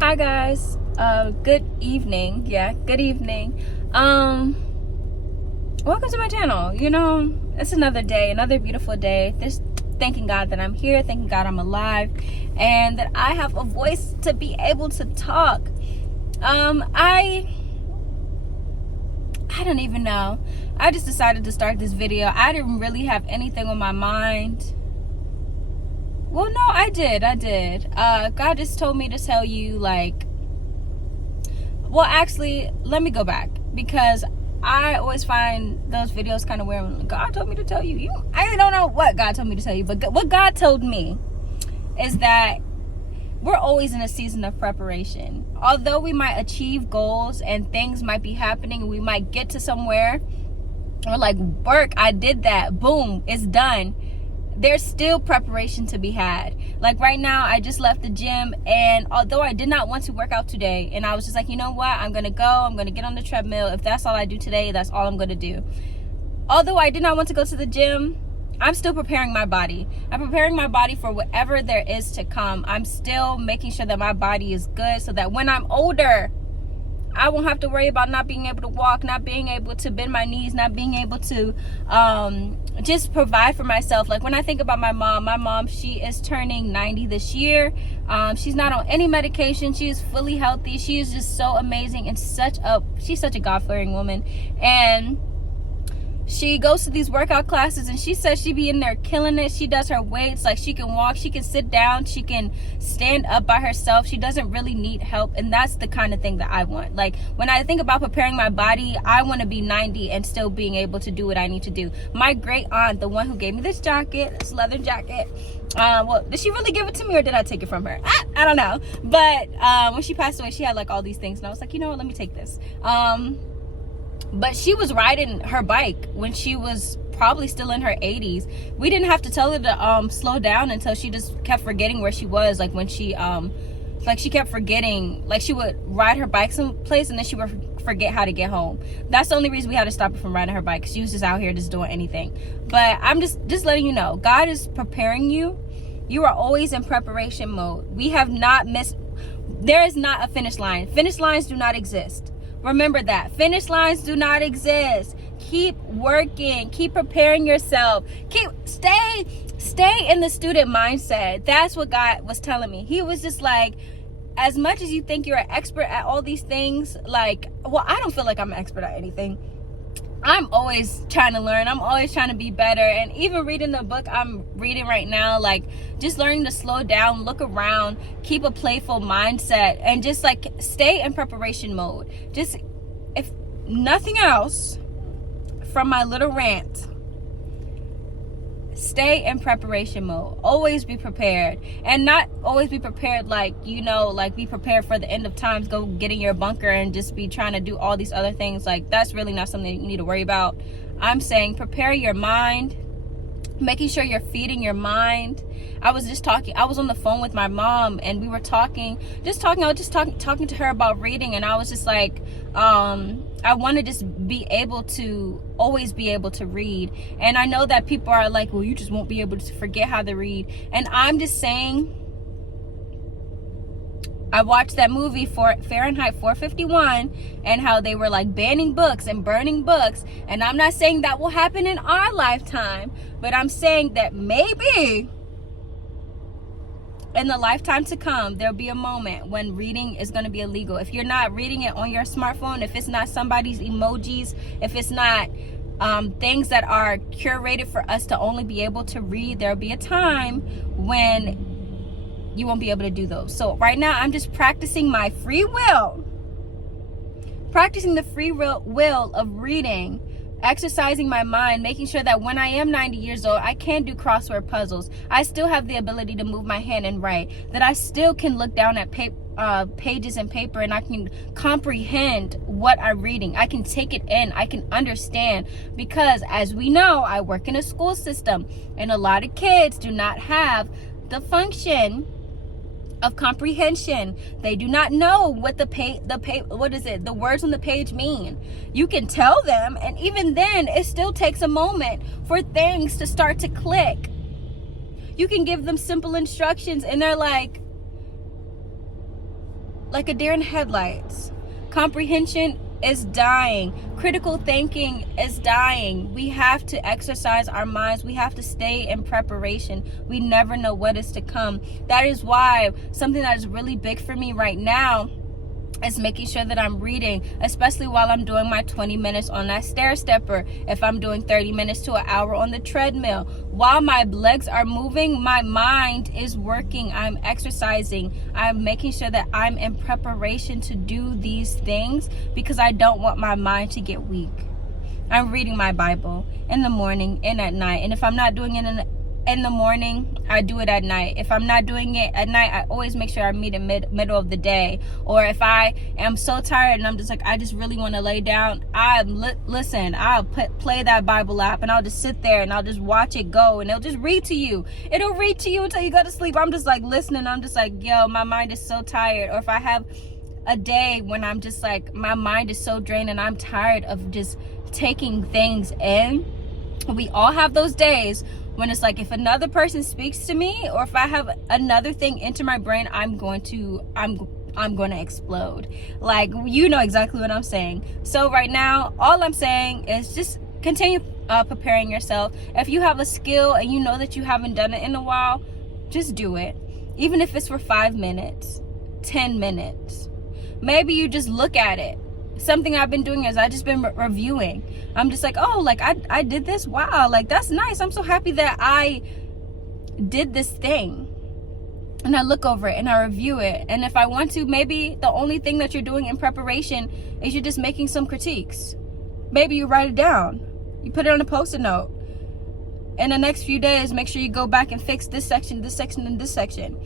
Hi guys, good evening. Yeah, good evening. Welcome to my channel. It's another day, another beautiful day. Just thanking God that I'm here, thanking God I'm alive, and that I have a voice to be able to talk. I don't even know. I just decided to start this video. I didn't really have anything on my mind. Well, no, I did. God just told me to tell you, actually, let me go back, because I always find those videos kind of weird. When God told me to tell you. I don't know what God told me to tell you, but what God told me is that we're always in a season of preparation. Although we might achieve goals and things might be happening, we might get to somewhere. We're like, work, I did that. Boom, it's done. There's still preparation to be had. Like right now, I just left the gym, and although I did not want to work out today, and I was just like, you know what, I'm gonna get on the treadmill. If that's all I do today, that's all I'm gonna do. Although I did not want to go to the gym, I'm still preparing my body. I'm preparing my body for whatever there is to come. I'm still making sure that my body is good, so that when I'm older, I won't have to worry about not being able to walk, not being able to bend my knees, not being able to just provide for myself. Like when I think about my mom, she is turning 90 this year. She's not on any medication. She is fully healthy. She is just so amazing and she's such a God-fearing woman. And she goes to these workout classes, and she says she be in there killing it. She does her weights, like she can walk, she can sit down, she can stand up by herself. She doesn't really need help, and that's the kind of thing that I want. Like when I think about preparing my body, I want to be 90 and still being able to do what I need to do. My great aunt, the one who gave me this jacket, this leather jacket, well, did she really give it to me, or did I take it from her? I don't know. But when she passed away, she had like all these things, and I was like, you know what, let me take this. But she was riding her bike when she was probably still in her 80s. We didn't have to tell her to slow down until she just kept forgetting where she was. Like when she she kept forgetting, like she would ride her bike someplace and then she would forget how to get home. That's the only reason we had to stop her from riding her bike. She was just out here just doing anything. But I'm just letting you know, God is preparing you. You are always in preparation mode. We have not missed. There is not a finish line. Finish lines do not exist. Remember that. Finish lines do not exist. Keep working. Keep preparing yourself. Stay in the student mindset. That's what God was telling me. He was just like, as much as you think you're an expert at all these things, I don't feel like I'm an expert at anything. I'm always trying to learn. I'm always trying to be better. And even reading the book I'm reading right now, just learning to slow down, look around, keep a playful mindset, and just stay in preparation mode. Just, if nothing else from my little rant, stay in preparation mode. Always be prepared. And not always be prepared be prepared for the end of times, go get in your bunker and just be trying to do all these other things. That's really not something you need to worry about. I'm saying prepare your mind, making sure you're feeding your mind. I was on the phone with my mom, and we were talking to her about reading, and I was just like, I want to just always be able to read. And I know that people are like, well, you just won't be able to forget how to read. And I'm just saying, I watched that movie for Fahrenheit 451, and how they were banning books and burning books. And I'm not saying that will happen in our lifetime, but I'm saying that maybe in the lifetime to come, there'll be a moment when reading is going to be illegal. If you're not reading it on your smartphone, if it's not somebody's emojis, if it's not things that are curated for us to only be able to read, there'll be a time when you won't be able to do those. So right now, I'm just practicing my free will. Practicing the free will of reading, exercising my mind, making sure that when I am 90 years old, I can do crossword puzzles. I still have the ability to move my hand and write. That I still can look down at pages and paper, and I can comprehend what I'm reading. I can take it in. I can understand. Because as we know, I work in a school system, and a lot of kids do not have the function of comprehension. They do not know what the words on the page mean. You can tell them, and even then it still takes a moment for things to start to click. You can give them simple instructions, and they're like, like a deer in headlights. Comprehension is dying. Critical thinking is dying. We have to exercise our minds. We have to stay in preparation. We never know what is to come. That is why something that is really big for me right now is making sure that I'm reading, especially while I'm doing my 20 minutes on that stair stepper. If I'm doing 30 minutes to an hour on the treadmill, while my legs are moving, my mind is working. I'm exercising. I'm making sure that I'm in preparation to do these things because I don't want my mind to get weak. I'm reading my Bible in the morning and at night. And if I'm not doing it in the morning, I do it at night. If I'm not doing it at night, I always make sure I meet in middle of the day. Or if I am so tired and I'm just like, I just really want to lay down, listen, I'll play that Bible app and I'll just sit there and I'll just watch it go, and it'll just read to you. It'll read to you until you go to sleep. I'm just like listening. I'm just like, yo, my mind is so tired. Or if I have a day when I'm just like, my mind is so drained and I'm tired of just taking things in. We all have those days when it's like, if another person speaks to me, or if I have another thing into my brain, I'm going to explode. Like, you know exactly what I'm saying. So right now, all I'm saying is just continue preparing yourself. If you have a skill and you know that you haven't done it in a while, just do it. Even if it's for 5 minutes, 10 minutes. Maybe you just look at it. Something I've been doing is I just been reviewing. I'm just like, oh, like I did this. Wow, like that's nice. I'm so happy that I did this thing. And I look over it and I review it. And if I want to, maybe the only thing that you're doing in preparation is you're just making some critiques. Maybe you write it down. You put it on a Post-it note. In the next few days, make sure you go back and fix this section, and this section.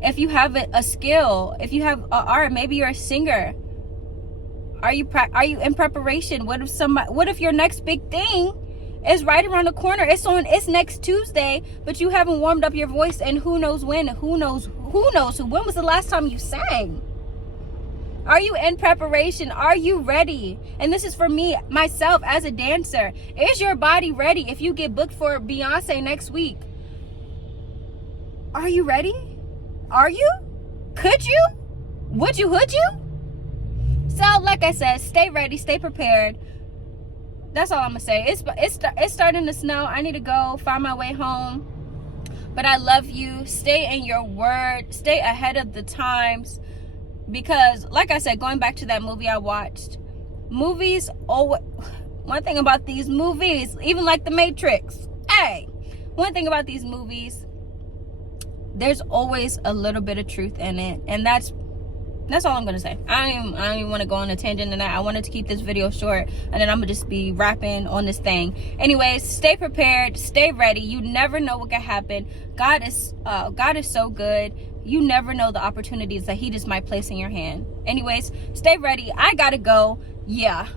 If you have a skill, if you have art, maybe you're a singer. Are you in preparation? What if your next big thing is right around the corner? It's next Tuesday, but you haven't warmed up your voice, and who knows when? Who knows? When was the last time you sang? Are you in preparation? Are you ready? And this is for me, myself, as a dancer. Is your body ready if you get booked for Beyonce next week? Are you ready? Are you? Could you? Would you? So, like I said, stay ready, stay prepared. That's all I'm gonna say. It's starting to snow. I need to go find my way home. But I love you. Stay in your word. Stay ahead of the times. Because, like I said, going back to that movie I watched, movies always. One thing about these movies, even like The Matrix. Hey, one thing about these movies, there's always a little bit of truth in it, and that's all I'm gonna say. I don't even want to go on a tangent in that. I wanted to keep this video short, and then I'm gonna just be rapping on this thing. Anyways, stay prepared, stay ready. You never know what can happen. God is so good. You never know the opportunities that He just might place in your hand. Anyways, stay ready. I gotta go. Yeah.